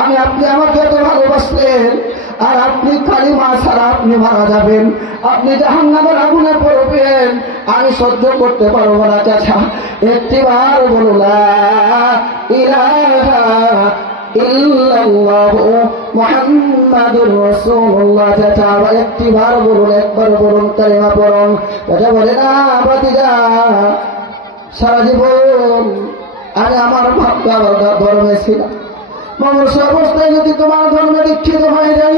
আমি আপনি আমাকে এত ভালোবাসলেন, আর আপনি কালিমা ছাড়া আপনি মারা যাবেন, আপনি জাহান্নামের আগুনে পড়বেন, আমি সহ্য করতে পারবো না চাচা। একটিবার বলুন লা ইলাহা ইল্লাল্লাহু মুহাম্মাদুর রাসূলুল্লাহ। চাচা একটিবার বলুন, একবার বলুন, কালিমা পড়ুন। চাচা বলে না ভাতিজা, সারা জীবন আমি আমার বাবার ধর্মে ছিলাম, মানুষ অবস্থায় যদি তোমার ধর্মে দীক্ষিত হয়ে যাই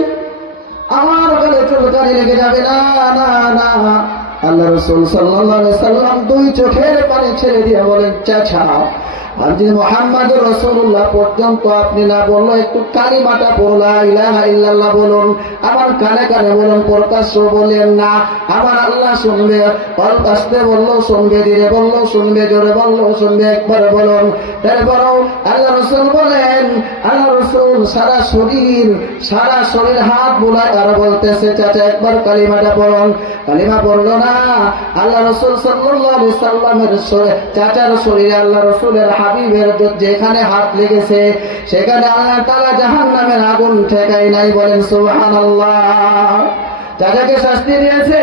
আমার গালে চুলকানি লেগে যাবে। না না না, আল্লাহ রাসূল সাল্লাল্লাহু আলাইহি সাল্লাম দুই চোখের পানি ছেড়ে দিয়ে বলেন চাচা আর যদি মুহাম্মাদুর রাসূলুল্লাহ পর্যন্ত আপনি না বললো একটু কালিমাটা পড়ো লা ইলাহা ইল্লাল্লাহ বলুন, আমার কানে কানে বলুন, প্রকাশ্য বলেন না, আমার আল্লাহ শুনবে। অল্প আস্তে বললেও শুনবে, ধীরে বললেও শুনবে, জোরে বললেও শুনবে, একবার বলুন। তারপরও আল্লাহ রাসূল বলেন, আল্লাহ রাসূল সারা শরীর হাত বুলায় আর বলতেছে চাচা একবার কালিমাটা পড়ুন। কালিমা পড়লো না, আল্লাহ রাসূল সাল্লাল্লাহু আলাইহি সাল্লামের চাচার শরীরে আল্লাহ রাসূলের হাবিবের যেখানে হাত লেগেছে সেখানে আল্লাহ তাআলা জাহান্নামের আগুন ঠেকাই নাই। বলেন সুবহানাল্লাহ। চাচাকে শাস্তি দিয়েছে,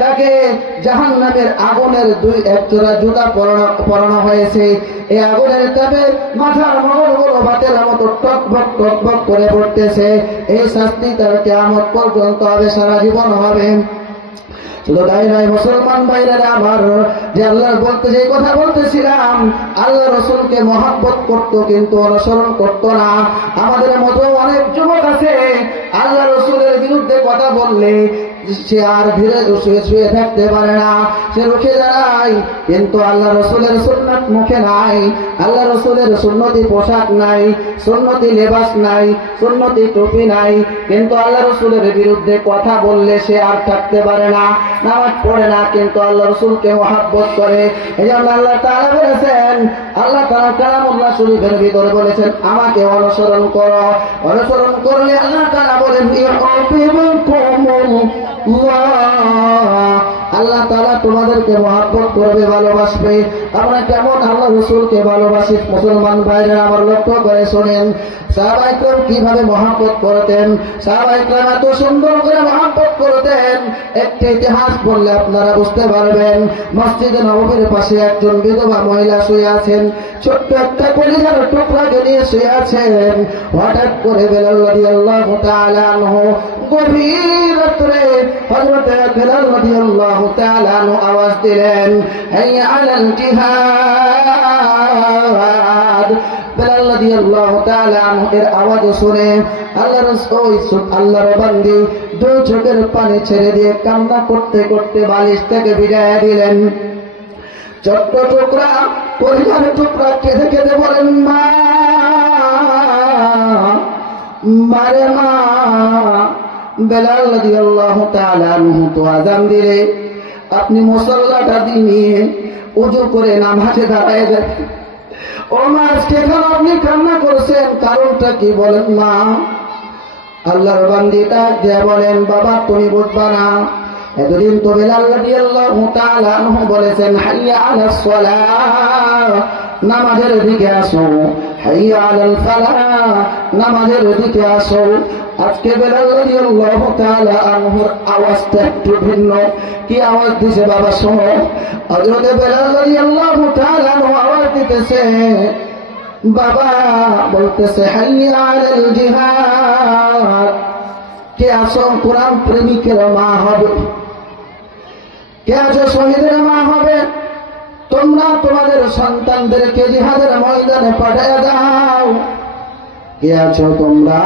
তাকে জাহান্নামের আগুনের এক জোড়া জুতা পরানো হয়েছে। এই আগুনের তাপে মাথার মগজগুলো বাতের মতো টকবক টকবক করে পড়তেছে। এই শাস্তি তার কিয়ামত পর্যন্ত হবে, সারা জীবন হবে। শুধু তাই নয় মুসলমান ভাইরা আমার, যে আল্লাহ বলতে যে কথা বলতেছিলাম, আল্লাহ রাসূলকে মহব্বত করত কিন্তু অনুসরণ করত না। আমাদের মতো অনেক যুবক আছে আল্লাহ রাসূলের বিরুদ্ধে কথা বললে সে আর ধীরে শুয়ে থাকতে পারে না, সে রুখে দাঁড়ায়, কিন্তু আল্লাহ রাসূলের সুন্নাত মুখে নাই, আল্লাহ রাসূলের সুন্নতি পোশাক নাই, সুন্নতি লেবাস নাই, সুন্নতি টুপি নাই, কিন্তু আল্লাহ রাসূলের বিরুদ্ধে কথা বললে সে আর থাকতে পারে না, নামাজ পড়ে না, কিন্তু আল্লাহ রাসূলকে মহব্বত করে। এই জন্য আল্লাহ তাআলা বলেছেন, আল্লাহ তাআলা কালামুল্লাহ শরীফের ভিতরে বলেছেন আমাকে অনুসরণ করো। অনুসরণ করলে আল্লাহ তাআলা বলেন আল্লাহ তাআলা তোমাদেরকে মহব্বত করবে, ভালোবাসবে। আমরা কেমন আল্লাহ রাসূলকে ভালোবাসি মুসলমান ভাইরা আমার লক্ষ্য করে শোনেন। সাহাবায়ে কেরাম কিভাবে মহব্বত করতেন, সাহাবায়ে কেরাম এত সুন্দর করে মহব্বত করতেন, একটি ইতিহাস বললে আপনারা বুঝতে পারবেন। মসজিদে নববীর পাশে একজন বিধবা মহিলা শুয়ে আছেন, ছোট্ট একটা কলিজার টুকরাকে নিয়ে শুয়ে আছেন। হঠাৎ করে বেলাল রাদিয়াল্লাহু তাআলা আনহু গভীর রাতে হযরত বেলাল রাদিয়াল্লাহু তাআলা আনহু আওয়াজ দিলেন, হাইয়া আলাল জিহাদ। বেলাল রাদিয়াল্লাহু তাআলা আনহু এর আওয়াজ শুনে আল্লাহর বান্দী দুই চোখের পানি ছেড়ে দিয়ে কান্না করতে করতে বালিশ থেকে বিদায় দিলেন। ছোট্ট টুকরা কলিজার টুকরা কেঁদে কেঁদে বলেন মা, মারে মা। বেলাল রাদিয়াল্লাহু তাআলা আনহু তো আযান দিলে আপনি মুসাল্লাটা দিয়ে ওযু করে নামাজে দাঁড়ায় যান। ও মা, কেন আপনি কান্না করছেন, কারণটা কি বলেন মা? আল্লাহর বান্দীটা দিয়ে বলেন বাবা তুমি বুঝবা না, এতদিন তো বেলাল রাদিয়াল্লাহু তাআলা আনহু বলেছেন হাইয়া আলাস সালাহ, নামাজের দিকে আসো, হাইয়া আলাল ফালাহ, নামাজের দিকে আসো। আজকে বেলাল রাদিয়াল্লাহু তাআলা আনহুর আওয়াজটা একটু ভিন্ন। কি আওয়াজ দিছে বাবা শোনো। হযরত বেলাল রাদিয়াল্লাহু তাআলা আনহু আওয়াজ দিতেছে, বাবা বলতেছে হাইয়া আলাল জিহাদ। কে আছো কোরআন প্রেমিকের মা হবে, কে আছো শহীদের মা হবে, তোমরা তোমাদের সন্তানদেরকে জিহাদের ময়দানে পাঠিয়ে দাও। কে আছো তোমরা